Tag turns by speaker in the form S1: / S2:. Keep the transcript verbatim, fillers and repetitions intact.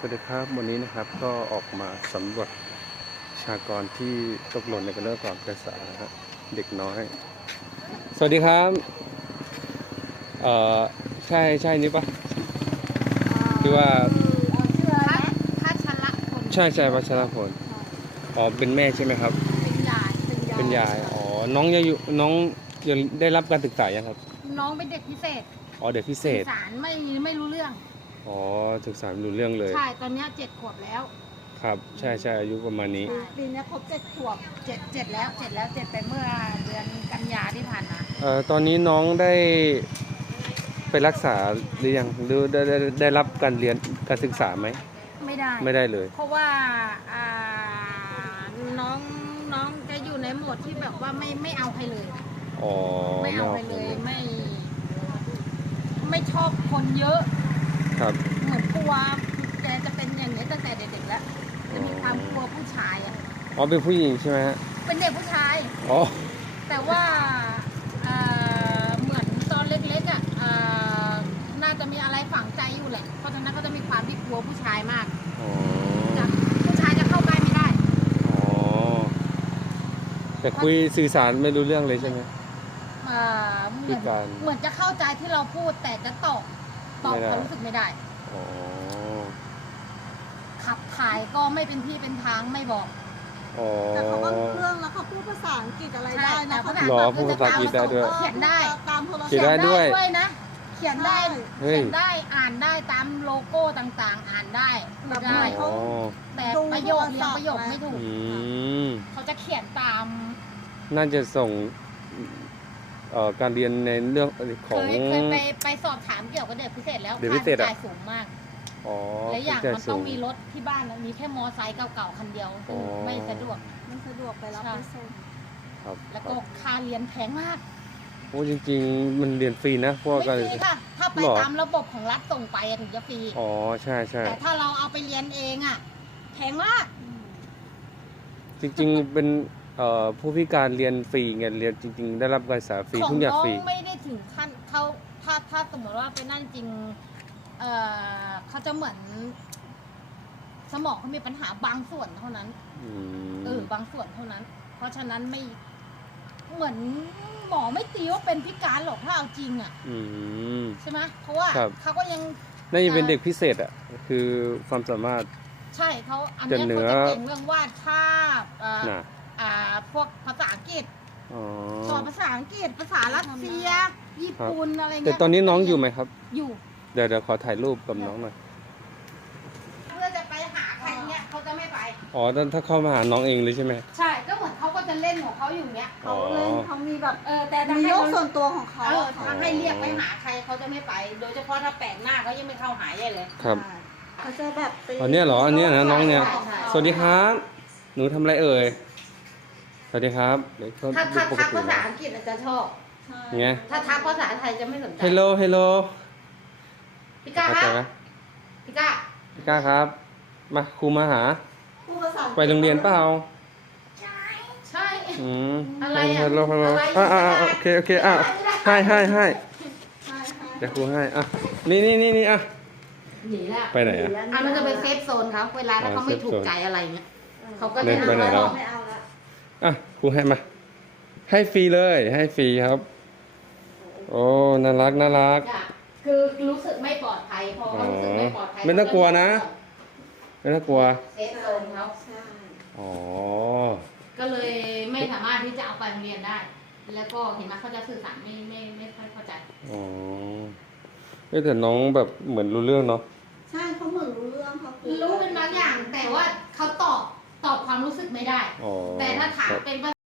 S1: วัสดีครับวันนี้นะครับก็ออกมาสำรวจประชากรที่ตกหล่นในการเลิกการศึกษานะครับเด็กน้อยสวัสดีครับเอ่อใช่ใช่นี่ปะที่ว่า
S2: ชื่ออะไรนะพัชรพล
S1: ใช่ใช่วัชรพลอ๋อเป็นแม่ใช่ไหมครับ
S2: เป็นยาย
S1: เป็นยายอ๋อน้องยังอยู่น้องยังได้รับการศึกษายังครับ
S2: น้องเป็นเด็กพิเศษ
S1: อ๋อเด็กพิเศษ
S2: สื่อสารไม่ไม่รู้เรื่อง
S1: อ๋อศึกษาไม่รู้เรื่องเลย
S2: ใช่ตอนนี้เจ็ดขวบแล้ว
S1: ครับใช่ใช่อายุประมาณนี้
S2: ปีนี้ครบเจ็ดขวบเจ็ดเจ็ดแล้วเจ็ดแล้วเจ็ดไปเมื่อเดือนกันยาที่ผ่านมา
S1: เอ่อตอนนี้น้องได้ไปรักษาหรือยังหรือได้ได้ได้รับการเรียนการศึกษาไหม
S2: ไม่ได้
S1: ไม่ได้เลย
S2: เพราะว่าอ่าน้องน้องจะอยู่ในโหมดที่แบบว่าไม่ไม่เอาใครเลย
S1: อ๋อ
S2: ไม่เอาใครเลยไม่ไม่ชอบคนเยอะ
S1: ครับ
S2: เหมือนกลัวแกจะเป็นอย่างนี้ตั้งแต่เด็กๆแล้วจะมีความกลัวผู้ชายอ่ะ
S1: อ๋อเป็นผู้หญิงใช่ไหมฮะ
S2: เป็นเด็กผู้ชาย
S1: อ๋อ
S2: แต่ว่าเหมือนตอนเล็กๆอ่ะน่าจะมีอะไรฝังใจอยู่แหละเพราะฉะนั้นเขาจะมีความที่กลัวผู้ชายมากผู้ชายจะเข้าใกล้ไม่ได้
S1: อ๋อแต่คุยสื่อสารไม่รู้เรื่องเลยใช่ไหม
S2: เหมือนเหมือนจะเข้าใจที่เราพูดแต่จะตอบตอบความรู้สึกไม่ได้ขับถ่ายก็ไม่เป็นที่เป็นทางไม่บอก
S3: แต่เขาก็รู้เรื่องแล้วเขาพูดภาษาอังกฤษอะไรได้นะเขา
S1: หรอพูดภาษาอังกฤษได้ด้วย
S2: เขียนได้
S3: ตามโทรศัพท์
S1: เขียนได้ด้วย
S2: นะเขียนได้เขียนได้อ่านได้ตามโลโก้ต่างๆอ่านได้
S3: แบบ
S2: ได้
S3: เขา
S2: แต่ประโยคเรียงประโยคไม่ถูกเขาจะเขียนตาม
S1: น่าจะส่งการเรียนในเรื่องของ
S2: เคยเคยไปไปสอบถามเกี่ยวกับเด็กพิเศษแล้วค่าใช้จ่ายสูงมากและอย่างมันต้องมีรถที่บ้านมีแค่มอไซค์เก่าๆคันเดียวซึ่งไม่สะดวก
S3: มันสะดวกไปรับไปส่ง
S2: แล้วก็ค่าเรียนแพงมาก
S1: โอ้จริงๆมันเรียนฟรีนะพวก
S2: กันไม่ฟรีค่ะถ้าไปตามระบบของรัฐส่งไปถึงจะฟรี
S1: อ๋อใช่ใช่
S2: แต่ถ้าเราเอาไปเรียนเองอ่ะแพงมาก
S1: จริงๆเป็นผู้พิการเรียนฟรีไงเรียนจริงๆได้รับการศึกษาฟรีทุกอย่างฟรี
S2: ของน้องไม่ได้ถึงขั้นเขาถ้าถ้าสมมติว่าไปนั่นจริงเอ่อเขาจะเหมือนสมองเขามีปัญหาบางส่วนเท่านั้นเออบางส่วนเท่านั้นเพราะฉะนั้นไม่เหมือนหมอไม่ตีว่าเป็นพิการหรอกถ้าเอาจริงอ่ะใช่ไหมเพราะว่าเขาก็ยัง
S1: น่าจะเป็นเด็กพิเศษอ่ะคือความสามารถ
S2: ใช่เขาอันนี้เขาจะเก่งเรื่องวาดภาพอ่าพวกภาษาอังกฤษสอนภาษาอังกฤษภาษารัสเซียญี่ปุ่นอะไรเงี้ย
S1: แต่ตอนนี้น้องอยู่ไหมครับ
S2: อยู่
S1: เดี๋ยวเดี๋ยวขอถ่ายรูปกับน้องหน่อย
S2: เพื่อจะไปหาใครเงี้ยเขาจะไม่ไป
S1: อ๋อถ้าเข้ามาหาน้องเองเลยใช่ไหม
S2: ใช่ก็เหมือนเขาก็จะเล่นของเขาอยู่เนี้ย
S3: เขาเล่นเขามีแบบ
S2: เออแต่
S3: มีโลกส่วนตัวของเขา
S2: ถ้าให้เรียกไปหาใครเขาจะไม่ไปโดยเฉพาะถ้าแปลกหน้าเขายังไม่เข้าหาเลย
S1: ครับ
S3: เขาจะแบบ
S1: อันนี้เหรออันนี้นะน้องเนี่ยสวัสดีครับหนูทำอะไรเอ่ยสวัสดีครับ
S2: ถ้าถ้าทักภาษาอังกฤษจะชอบ
S1: ไง
S2: ถ้าทักภาษาไทยจะไม่สนใจ
S1: Hello Hello
S2: พี่ก้าครับพี่ก้า
S1: พี่ก้าครับมาครูมาหาไปโรงเรียนเปล่า
S2: ใช่ใช่
S1: อืม
S2: อะไรอ่ะ
S1: Hello Hello อ่าอ่าโอเคโอเคอ่ะให้ให้ให้เดี๋ยวครูให้อ่ะนี่นี่นี่นี่อ่ะไปไหนอ่ะ
S2: อ่ะมันจะเป็นเซฟโซนเขาเวลาถ้าเขาไม่ถูกใจอะไรเงี้ยเขาก็จะ
S1: ไปไหนแล้วอ่ะครูให้มาให้ฟรีเลยให้ฟรีครับโอ้น่ารักน่ารัก
S2: คือรู้สึกไม่ปลอดภัยพอรู้สึกไม่ปลอดภัย
S1: ไม่ต้องกลัวนะไม่ต้องกลัว
S2: เซฟโซนเขา
S1: อ๋อ
S2: ก็เลยไม่สามารถที่จะเอาไปโรงเรียนได้แล้วก็เห็นไหมเขาจะสื่อสารไม่ไม่ไม่ค่อยเข้าใจ
S1: อ๋อแต่น้องแบบเหมือนรู้เรื่องเนาะ
S3: ใช่เขาเหมือนรู้เรื่องเขา
S2: รู้เป็นบางอย่างแต่ว่าเขาตอบตอบความรู้สึกไม่ได้แต่ถ้าถามเป็น